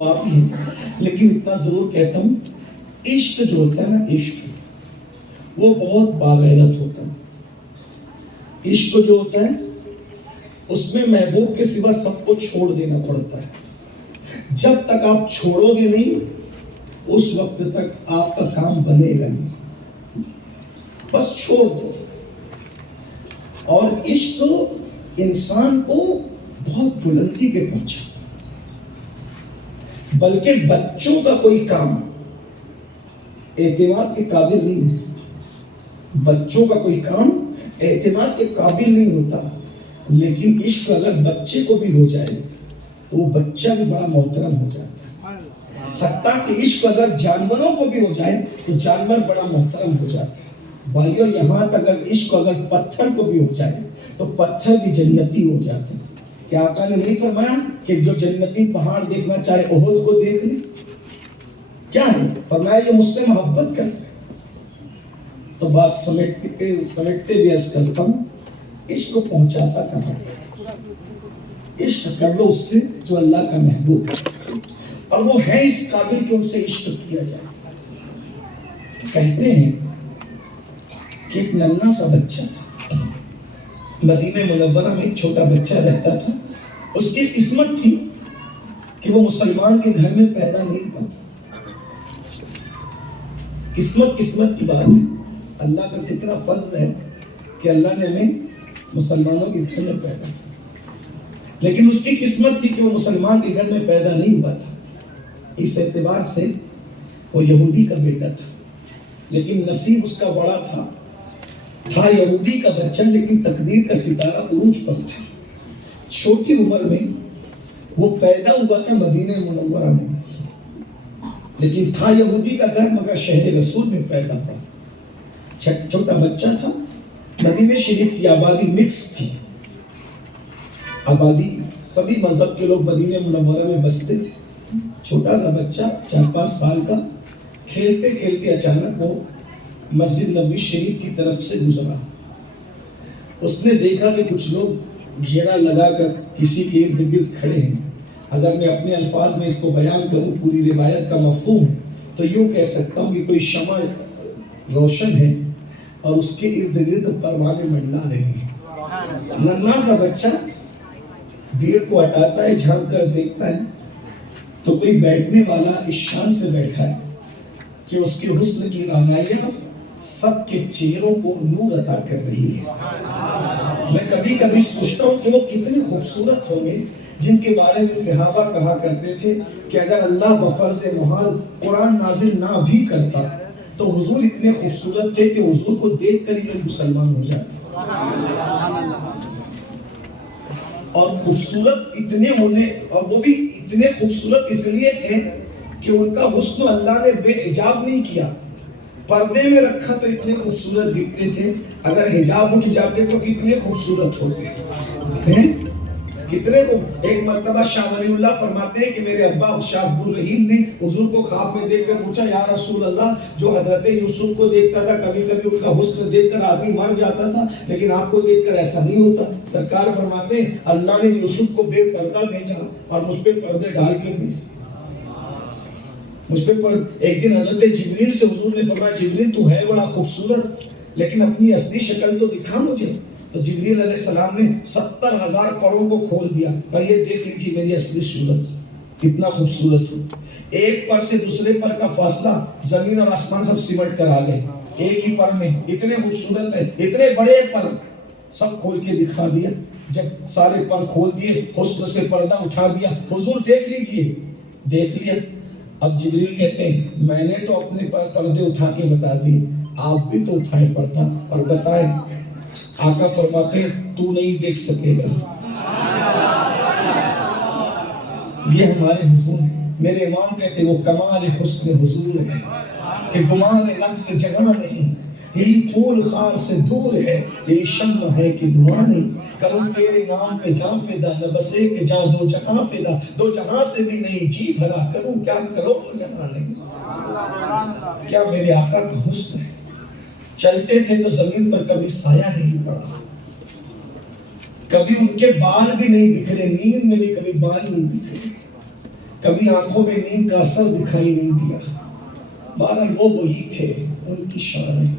آپ ہی ہیں، لیکن اتنا ضرور کہتا ہوں، عشق جو ہوتا ہے نا، عشق وہ بہت باغیرت ہوتا ہے۔ عشق جو ہوتا ہے اس میں محبوب کے سوا سب کو چھوڑ دینا پڑتا ہے۔ جب تک آپ چھوڑو گے نہیں اس وقت تک آپ کا کام بنے گا نہیں، بس چھوڑ دو۔ اور عشق انسان کو بہت بلندی پہ پہنچا، بلکہ بچوں کا کوئی کام اعتماد کے قابل نہیں ہے۔ بچوں کا کوئی کام اعتماد کے قابل نہیں ہوتا، لیکن عشق اگر بچے کو بھی ہو جائے تو وہ بچہ بھی بڑا محترم ہو جاتا ہے۔ حتیٰ کہ عشق اگر جانوروں کو بھی ہو جائے تو جانور بڑا محترم ہو جاتا ہے۔ بھائیو، یہاں تک اگر عشق اگر پتھر کو بھی ہو جائے تو پتھر بھی جنتی ہو جاتے ہیں۔ کیا آقا نے نہیں فرمایا کہ جو جنتی پہاڑ دیکھنا چاہے احد کو دیکھ لے؟ کیا ہے؟ فرمایا یہ مجھ سے محبت کرتے ہیں۔ تو بات سمیٹتے بھی عرض کرتا ہوں، عشق کو پہنچاتا کہاں؟ عشق کر لو اس سے جو اللہ کا محبوب ہے، اور وہ ہے اس قابل کہ ان سے عشق کیا جائے۔ کہتے ہیں کہ ایک ننھا سا بچہ تھا، مدینہ منورہ میں ایک چھوٹا بچہ رہتا تھا۔ اس کی قسمت تھی کہ وہ مسلمان کے گھر میں پیدا نہیں ہوا۔ قسمت کی بات ہے، اللہ کا کتنا فضل ہے کہ اللہ نے ہمیں مسلمانوں کے گھر میں پیدا کیا، لیکن اس کی قسمت تھی کہ وہ مسلمان کے گھر میں پیدا نہیں ہوا تھا۔ اس اعتبار سے وہ یہودی کا بیٹا تھا، لیکن نصیب اس کا بڑا تھا یہودی کا بچہ، لیکن تقدیر کا ستارہ عروج پر تھا۔ چھوٹی عمر میں وہ پیدا ہوا تھا مدینہ منورہ میں، لیکن تھا یہودی کا گھر مگر شہر رسول میں پیدا ہوا۔ چھوٹا بچہ تھا۔ مدینہ شریف کی آبادی مکس تھی، آبادی سبھی مذہب کے لوگ مدینہ منورہ میں بستے تھے۔ چھوٹا سا بچہ 4-5 سال کا، کھیلتے کھیلتے اچانک وہ مسجد نبوی شریف کی طرف سے گزرا۔ اس نے دیکھا کہ کچھ لوگ گھیرا لگا کر کسی کے ارد گرد کھڑے ہیں۔ اگر میں اپنے الفاظ میں اس کو بیان کروں پوری روایت کا مفہوم، تو یوں کہہ سکتا ہوں کہ کوئی شمع روشن ہے اور اس کے ارد گرد پروانے منڈلا رہے ہیں۔ ننھا سا بچہ بھیڑ کو ہٹاتا ہے، جھانک کر دیکھتا ہے تو کوئی بیٹھنے والا اس شان سے بیٹھا ہے کہ اس کے حسن کی رعنائیاں سب کے چہروں کو نور عطا کر رہی ہے۔ میں کبھی کبھی سوچتا ہوں کہ وہ کتنے خوبصورت ہوں گے جن کے بارے میں صحابہ کہا کرتے تھے کہ اگر اللہ بفرض محال قرآن نازل نہ بھی کرتا تو حضور اتنے خوبصورت تھے کہ حضور کو دیکھ کر ہی لوگ مسلمان ہو جاتے۔ اور خوبصورت اتنے ہونے، اور وہ بھی اتنے خوبصورت اس لیے تھے کہ ان کا حسن اللہ نے بے حجاب نہیں کیا، پردے میں رکھا تو اتنے خوبصورت دکھتے تھے، اگر حجاب اٹھ جاتے تو کتنے خوبصورت ہوتے ہیں۔ کتنے کو ایک مرتبہ شاہ ولی اللہ فرماتے ہیں کہ میرے ابا شاہ عبدالرحیم نے حضور کو خواب میں دیکھ کر پوچھا، یا رسول اللہ، جو حضرت یوسف کو دیکھتا تھا کبھی کبھی ان کا حسن دیکھ کر آدمی مر جاتا تھا، لیکن آپ کو دیکھ کر ایسا نہیں ہوتا۔ سرکار فرماتے ہیں اللہ نے یوسف کو بے پردہ بھیجا اور مجھ پہ پردے ڈال کے بھیجا۔ ایک دن حضرت جبریل سے حضور نے فرمایا، جبریل تو ہے بڑا خوبصورت، لیکن اپنی اصلی شکل تو دکھا مجھے۔ تو جبریل علیہ السلام نے 70,000 پروں کو کھول دیا، اور یہ دیکھ لیجیے میری اصلی صورت کتنا خوبصورت ہو۔ ایک پر سے دوسرے پر کا فاصلہ زمین اور آسمان سب سمٹ کر آ گئے ایک ہی پر میں، اتنے خوبصورت ہے، اتنے بڑے پر سب کھول کے دکھا دیا۔ جب سارے پر کھول دیے، حسن سے پردہ اٹھا دیا، حضور دیکھ لیجیے، دیکھ لیا۔ اب جبریل کہتے ہیں میں نے تو اپنے پردے اٹھا کے بتا دی، آپ بھی تو اٹھائیں پردہ اور بتائیں۔ آقا فرماتے تو نہیں دیکھ سکے گا۔ یہ ہمارے حضور ہیں۔ میرے امام کہتے وہ کمال حسن حضور ہے کہ گمان رنگ سے جگہ نہیں، یہی پھول خار سے دور ہے، یہی شمع ہے کہ دھواں نہیں۔ کروں تیرے نام پہ جاں فدا، نہ بسے کہ جاں دو جہاں فدا، دو جہاں سے بھی نہیں جی بھرا، کروں کیا کرو جہاں نہیں۔ کیا میرے آقا کا حسن ہے۔ چلتے تھے تو زمین پر کبھی سایہ نہیں پڑا، کبھی ان کے بال بھی نہیں بکھرے، نیند میں بھی کبھی بال نہیں بکھرے۔ کبھی آنکھوں میں نیند کا اثر دکھائی نہیں دیا. بہرحال وہ وہی تھے، ان کی شان ہے.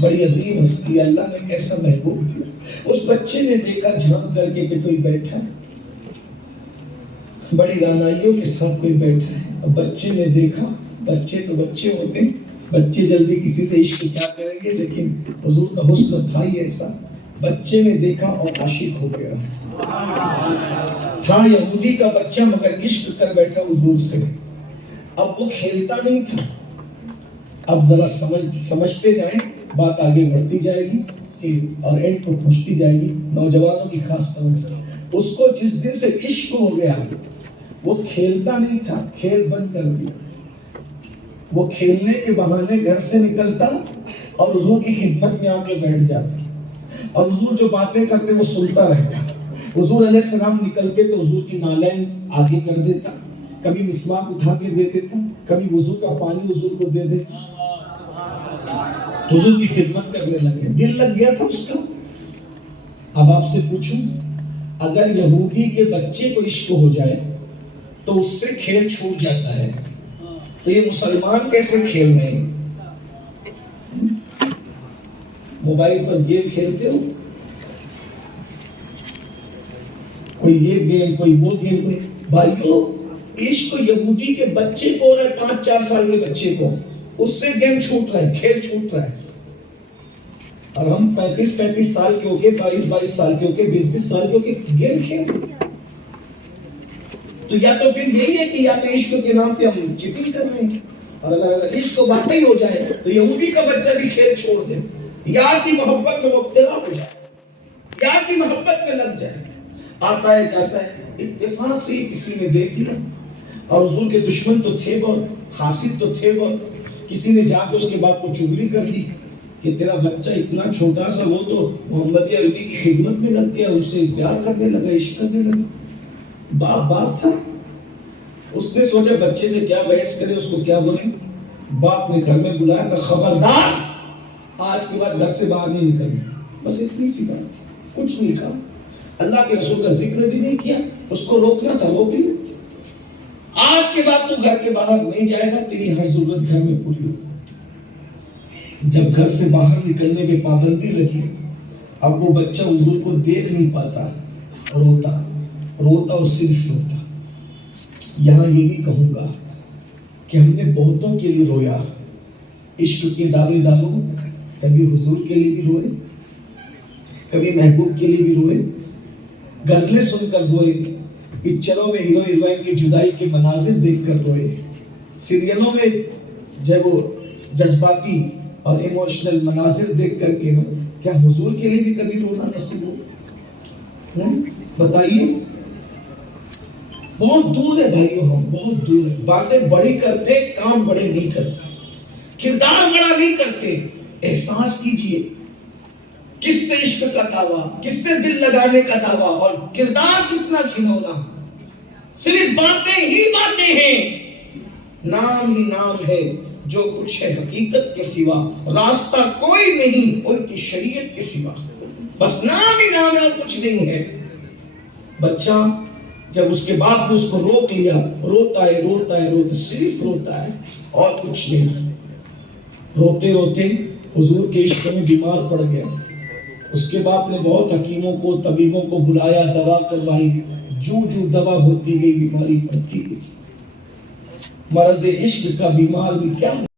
بڑی عظیم ہستی، اللہ نے ایسا محبوب دیا. اس بچے نے دیکھا جھانک کر کے کہ کوئی بیٹھا ہے، بڑی رانائیوں کے ساتھ کوئی بیٹھا ہے. اب بچے نے دیکھا، بچے تو بچے ہوتے ہیں، بچے جلدی کسی سے عشق کیا کریں گے، لیکن حضور کا حسن تھا ہی ایسا. بچے نے دیکھا اور عاشق ہو گیا. تھا یہودی کا بچہ مگر عشق کر بیٹھا حضور سے. اب وہ کھیلتا نہیں تھا. اب ذرا سمجھتے جائیں، بات آگے بڑھتی جائے گی اور اینڈ کو پہنچتی جائے گی. نوجوانوں کی خاص طور اس کو جس دن سے عشق ہو گیا، وہ کھیلتا نہیں تھا، کھیل بند کر دیا. وہ کھیلنے کے بہانے گھر سے نکلتا اور حضور کی خدمت میں آ کے بیٹھ جاتا، اور حضور جو باتیں کرتے وہ سنتا رہتا. حضور علیہ السلام نکلتے تو حضور کی نالین آگے کر دیتا، کبھی مسواک اٹھا کے دے دیتا، کبھی وضو کا پانی حضور کو دے دیتا. حضور کی خدمت کرنے لگے، دل لگ گیا تھا اس کا. اب آپ سے پوچھوں، اگر یہودی کے بچے کو عشق ہو جائے تو اس سے کھیل چھوٹ جاتا ہے، تو یہ مسلمان کیسے کھیل رہے ہیں؟ موبائل پر گیم کھیلتے ہو، کوئی یہ گیم، کوئی وہ گیم، کوئی بھائیو عشق یہودی کے بچے کو ہو رہا ہے، 5-4 سال کے بچے کو، اس سے گیم چھوٹ رہا ہے، کھیل چھوٹ رہا ہے. اور ہم 35 سال کے ہو کے، 22 سال کے ہو کے، 20 سال کے ہو کے گیم کھیل رہے ہیں. تو یا تو پھر یہی ہے کہ یا تو عشق کے نام پہ ہم چیٹنگ کر رہے ہیں، اور اگر عشق واقعی ہو جائے تو یہودی کا بچہ بھی کھیل چھوڑ دے، یار کی محبت میں مبتلا ہو جائے، یار کی محبت میں لگ جائے. آتا ہے جاتا ہے، اتفاق سے ہی کسی نے دیکھ لیا، اور حضور کے دشمن تو تھے بہت، حاسد تو تھے بہت. کسی نے جا کے اس کے باپ کو چغلی کر دی کہ تیرا بچہ اتنا چھوٹا سا، وہ تو محمد عربی کی خدمت میں لگ گیا، اسے پیار کرنے لگا، عشق کرنے لگا. باپ تھا، اس نے سوچا بچے سے کیا بحث کرے، اس کو کیا بولے. باپ نے گھر میں بلایا کہ خبردار، آج کے بعد گھر سے باہر نہیں نکلنا. بس اتنی سی بات تھی، کچھ نہیں کہا. اللہ کے رسول کا ذکر بھی نہیں کیا، اس کو روکنا تھا روک لیا. آج کے بعد تو گھر کے باہر نہیں جائے گا، تیری ہر ضرورت گھر میں پوری ہوگی. جب گھر سے باہر نکلنے میں پابندی لگی، اب وہ بچہ حضور کو دیکھ نہیں پاتا، روتا روتا اور صرف روتا. یہاں یہ بھی کہوں گا کہ ہم نے بہتوں کے لیے رویا، عشق کے دعوے داروں، کبھی حضور کے لیے بھی روئے، کبھی محبوب کے لیے بھی روئے، غزلیں سن کر روئے، پکچروں میں ہیرو ہیروئن کی جدائی کے مناظر دیکھ کر روئے، سیریلوں میں جب وہ جذباتی اور ایموشنل مناظر دیکھ کر کے روئے. کیا حضور کے لیے بھی کبھی رونا نصیب ہو؟ بتائیے. بہت دور ہے بھائیو، ہم بہت دور ہے. باتیں بڑی کرتے، کام بڑے نہیں کرتے، کردار بڑا نہیں کرتے. احساس کیجئے، کس سے عشق کا دعویٰ، کس سے دل لگانے کا دعویٰ، اور کردار کتنا گھنونا. صرف باتیں ہی باتیں ہیں، نام ہی نام ہے، جو کچھ ہے حقیقت کے سوا، راستہ کوئی نہیں ان کی شریعت کے سوا. بس نام ہی نام ہے اور کچھ نہیں ہے. بچہ جب اس کے باپ نے اس کو روک لیا، روتا ہے روتا ہے روتا، صرف روتا ہے اور کچھ نہیں. روتے روتے حضور کے عشق میں بیمار پڑ گیا. اس کے باپ نے بہت حکیموں کو، طبیبوں کو بلایا، دوا کروائی. جو دوا ہوتی گئی، بیماری بڑھتی گئی. مرض عشق کا بیمار بھی کیا